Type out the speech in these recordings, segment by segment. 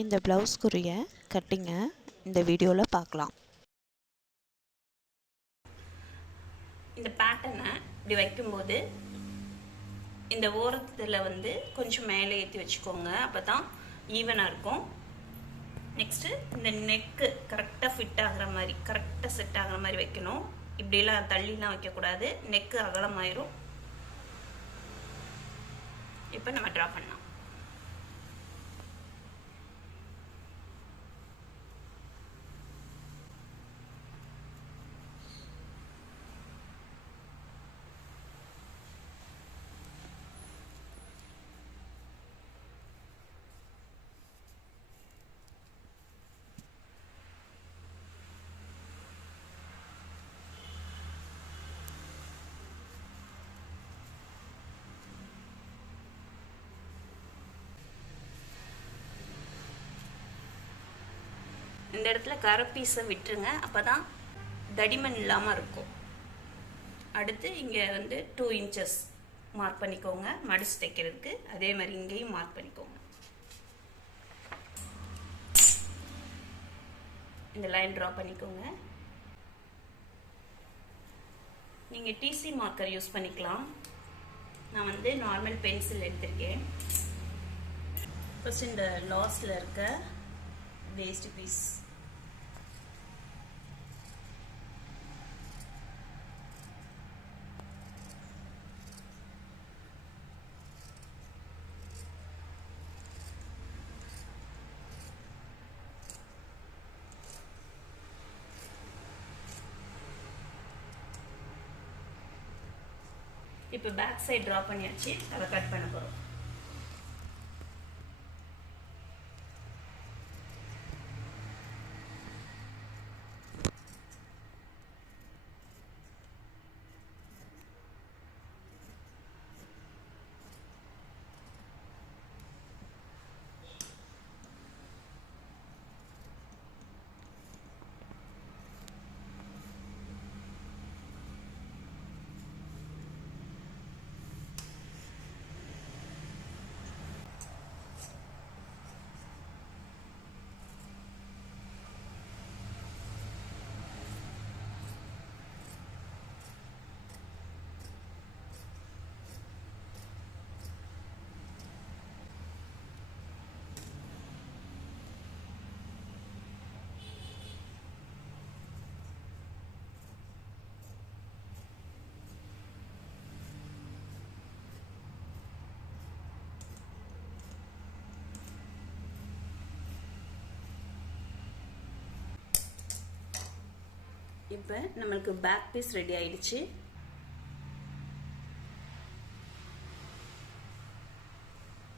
இந்த ப்ளவுஸ்க்குரிய கட்டிங்கை இந்த வீடியோவில் பார்க்கலாம். இந்த பேட்டர்னை இப்படி வைக்கும்போது இந்த ஓரத்தில் கொஞ்சம் மேலே ஏற்றி வச்சுக்கோங்க, அப்போ தான் ஈவனாக இருக்கும். நெக்ஸ்ட்டு இந்த நெக்கு கரெக்டாக ஃபிட் ஆகிற மாதிரி, கரெக்டாக செட் ஆகிற மாதிரி வைக்கணும். இப்படிலாம் தள்ளிலாம் வைக்கக்கூடாது, நெக்கு அகலமாயிரும். இப்போ நம்ம ட்ரா பண்ணலாம். இந்த இடத்துல கரை பீஸை விட்டுருங்க, அப்போ தான் தடிமன் இல்லாமல் இருக்கும். அடுத்து இங்கே 2 இன்ச்சஸ் மார்க் பண்ணிக்கோங்க மடிச்சு தைக்கிறதுக்கு. அதே மாதிரி இங்கேயும் மார்க் பண்ணிக்கோங்க. இந்த லைன் ட்ரா பண்ணிக்கோங்க. நீங்கள் டிசி மார்க்கர் யூஸ் பண்ணிக்கலாம். நான் நார்மல் பென்சில் எடுத்திருக்கேன். ஃபர்ஸ்ட் இந்த லாஸ்டில் இருக்க வேஸ்ட் பீஸ் இப்போ பேக் சைடு ட்ரா பண்ணியாச்சு, அதை கட் பண்ண போகிறோம். இப்போ நம்மளுக்கு பேக் பீஸ் ரெடி ஆயிடுச்சு.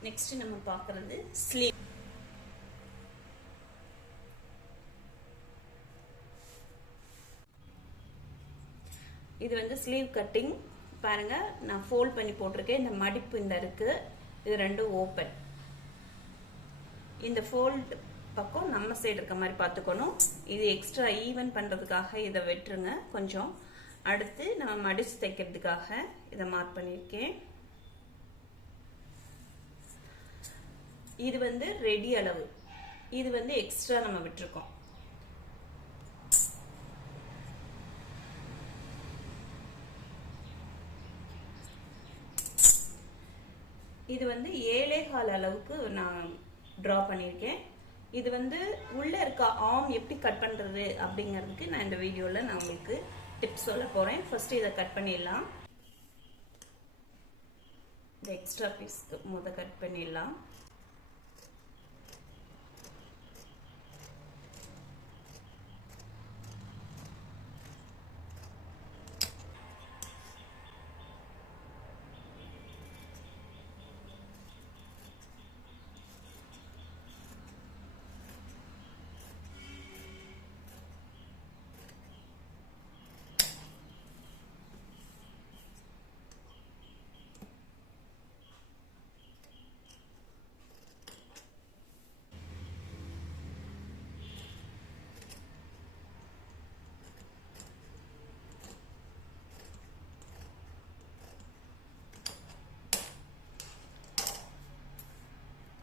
நெக்ஸ்ட் நம்ம பார்க்கறது ஸ்லீவ். இது ஸ்லீவ் கட்டிங். பாருங்க, நான் ஃபோல்ட் பண்ணி போட்டிருக்கேன். இந்த மடிப்பு இந்த இருக்கு, இது ரெண்டும் ஓப்பன். இந்த ஃபோல்ட் பக்கம் நம்ம சைடு இருக்க மாதிரி பார்த்துக்கணும். இது எக்ஸ்ட்ரா ஈவன் பண்ணுறதுக்காக இதை வெட்டுருங்க கொஞ்சம். அடுத்து நம்ம மடிச்சு தைக்கிறதுக்காக இதை மார்க் பண்ணியிருக்கேன். இது ரெடி அளவு, இது எக்ஸ்ட்ரா நம்ம விட்டுருக்கோம். இது 7.25 அளவுக்கு நான் ட்ரா பண்ணியிருக்கேன். இது உள்ள இருக்க ஆர்ம் எப்படி கட் பண்றது அப்படிங்கிறதுக்கு நான் இந்த வீடியோல நான் உங்களுக்கு டிப்ஸ் சொல்ல போறேன். ஃபர்ஸ்ட் இதை கட் பண்ணிடலாம். இந்த எக்ஸ்ட்ரா பீஸ்க்கு முத கட் பண்ணிடலாம்.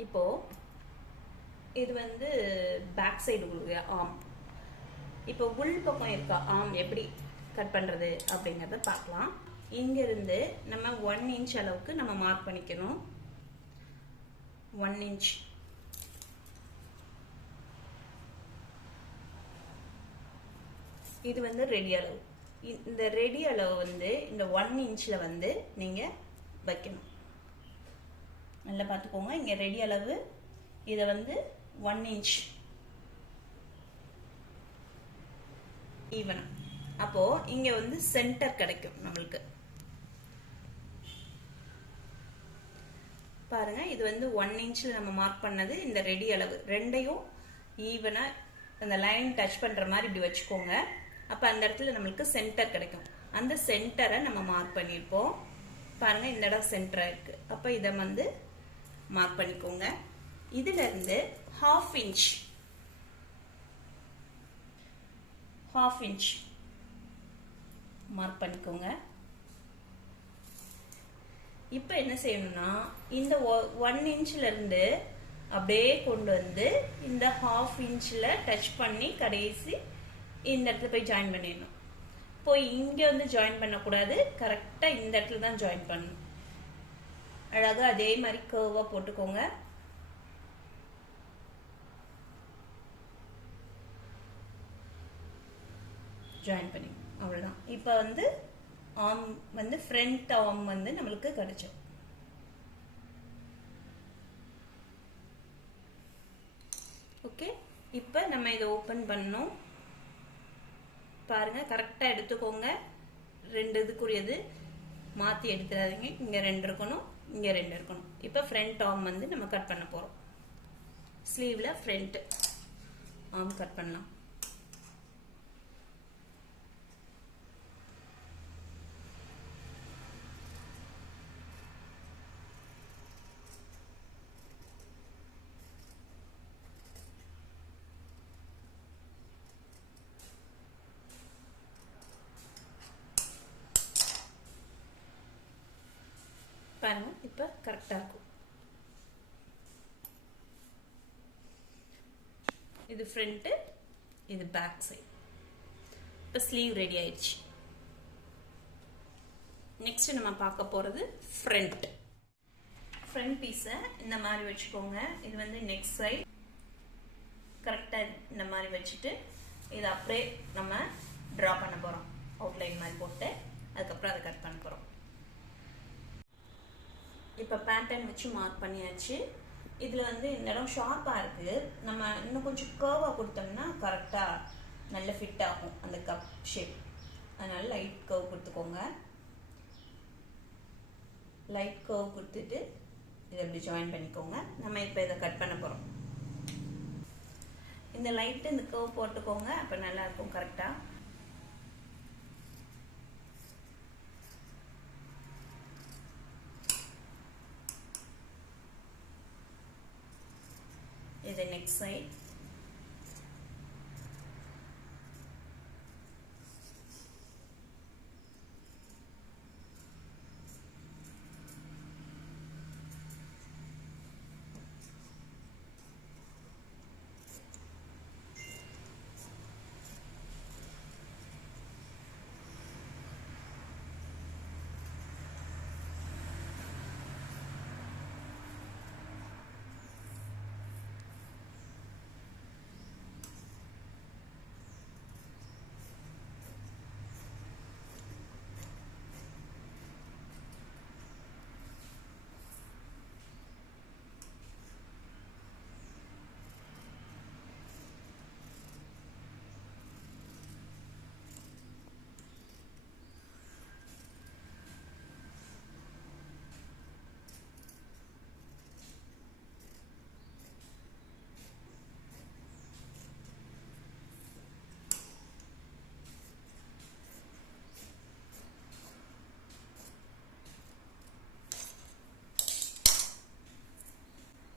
இப்போ இது வந்து பேக் சைடு உள்ள ஆர்ம். இப்போ உள் பக்கம் இருக்க ஆர்ம் எப்படி கட் பண்றது அப்படிங்கறத பார்க்கலாம். இங்க இருந்து நம்ம 1 இன்ச் அளவுக்கு நம்ம மார்க் பண்ணிக்கணும். 1 இன்ச். இது வந்து ரெடி அளவு. இந்த ரெடி அளவு வந்து இந்த 1 இன்ச்ல வந்து நீங்க வைக்கணும். நல்லா பார்த்துக்கோங்க. இங்க ரெடி அளவு இதை வந்து 1 இன்ச் ஈவன். அப்போ இங்க வந்து சென்டர் கிடைக்கும் நம்மளுக்கு. பாருங்க, இது வந்து 1 இன்ச்ல நம்ம மார்க் பண்ணது. இந்த ரெடி அளவு ரெண்டையும் ஈவனா அந்த லைன் டச் பண்ற மாதிரி இப்படி வச்சுக்கோங்க. அப்ப அந்த இடத்துல நம்மளுக்கு சென்டர் கிடைக்கும். அந்த சென்டரை நம்ம மார்க் பண்ணிருப்போம். பாருங்க, இந்த இடம் சென்டரா இருக்கு. அப்ப இதை வந்து மார்க் பண்ணிக்கோங்க. இதுல இருந்து 1/2 இன்ச் மார்க் பண்ணிக்கோங்க. இப்ப என்ன செய்யணும்னா இந்த 1 இன்ச்ல இருந்து அப்படியே கொண்டு வந்து இந்த 1/2 இன்ச்ல டச் பண்ணி கடைசி இந்த இடத்துல போய் ஜாயின் பண்ணிடணும். போய் இங்க வந்து ஜாயின் பண்ணக்கூடாது, கரெக்டா இந்த இடத்துல தான் ஜாயின் பண்ணணும். அழகா அதே மாதிரி கர்வா போட்டுக்கோங்க. ஜாயின் பண்ணி அவ்வளவுதான். இப்ப வந்து ஆர்ம் வந்து ஃப்ரண்ட் ஆர்ம் வந்து நம்மளுக்கு கிடைச்சோம். ஓகே, இப்ப நம்ம இதை ஓபன் பண்ணணும். பாருங்க, கரெக்டா எடுத்துக்கோங்க. 2 இதுக்குரியது மாத்தி எடுத்துறாதீங்க. இங்க 2 இருக்கணும், இங்க 2 இருக்கணும். இப்ப ஃப்ரண்ட் ஆர்ம் வந்து நம்ம கட் பண்ண போறோம். ஸ்லீவ்ல ஃப்ரண்ட் ஆர்ம் கட் பண்ணலாம். பாருங்க, இப்ப கரெக்டா இருக்கும். இது ஃப்ரண்ட், இது பேக் சைடு. இப்ப ஸ்லீவ் ரெடி ஆயிடுச்சு. நெக்ஸ்ட் நம்ம பார்க்க போறது ஃப்ரண்ட். ஃப்ரண்ட் பீஸ இந்த மாதிரி வச்சுக்கோங்க. இது வந்து நெக் சைடு. கரெக்டா இந்த மாதிரி வச்சுட்டு இதை அப்படியே நம்ம டிரா பண்ண போறோம். அவுட்லைன் மாதிரி போட்டு அதுக்கப்புறம் அதை கட் பண்ண போறோம். இப்ப பேட்டர்ன் வச்சு மார்க் பண்ணியாச்சு. இதுல வந்து இந்த இடம் ஷார்ப்பா இருக்கு. நம்ம இன்னும் கொஞ்சம் கர்வா கொடுத்தோம்னா கரெக்டா நல்ல ஃபிட் ஆகும் அந்த கப் ஷேப். அதனால லைட் கர்வ் கொடுத்துக்கோங்க. லைட் கர்வ் கொடுத்துட்டு இதை இப்படி ஜாயின் பண்ணிக்கோங்க. நம்ம இப்ப இதை கட் பண்ண போறோம். இந்த லைட் இந்த கர்வ் போட்டுக்கோங்க. அப்ப நல்லா இருக்கும் கரெக்டா. இது நெக்ஸ்ட் சைடு.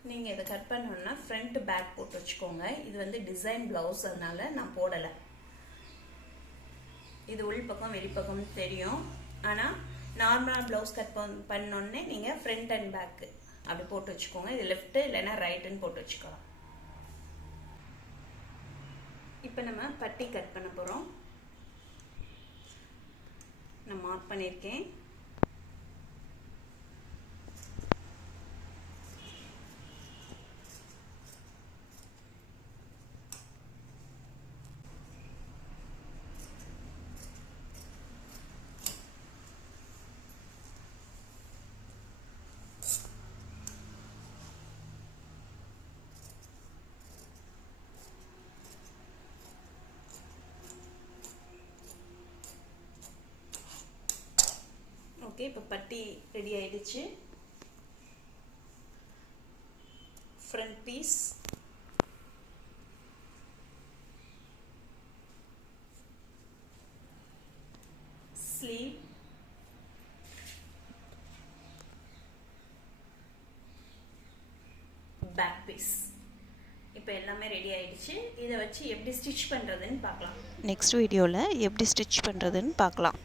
நீங்க இதை கட் பண்ணணும்னா ஃப்ரண்ட் பேக் போட்டு வச்சுக்கோங்க. இது வந்து டிசைன் பிளவுஸ், அதனால நான் போடலை. இது உள் பக்கம் வெளிப்பக்கம் தெரியும். ஆனா நார்மலா பிளவுஸ் கட் பண்ணோடனே நீங்க ஃப்ரண்ட் அண்ட் பேக் அப்படி போட்டு வச்சுக்கோங்க. இது லெஃப்ட் இல்லைன்னா ரைட்டுன்னு போட்டு வச்சுக்கலாம். இப்போ நம்ம பட்டி கட் பண்ண போகிறோம். நான் மார்க் பண்ணியிருக்கேன். ஓகே, இப்போ பட்டி ரெடி ஆயிடுச்சு. Front piece, sleeve, back piece. இப்போ எல்லாமே ரெடி ஆயிடுச்சு. இதை வச்சு எப்படி ஸ்டிச் பண்ணுறதுன்னு பார்க்கலாம். நெக்ஸ்ட் வீடியோவில் எப்படி ஸ்டிச் பண்ணுறதுன்னு பார்க்கலாம்.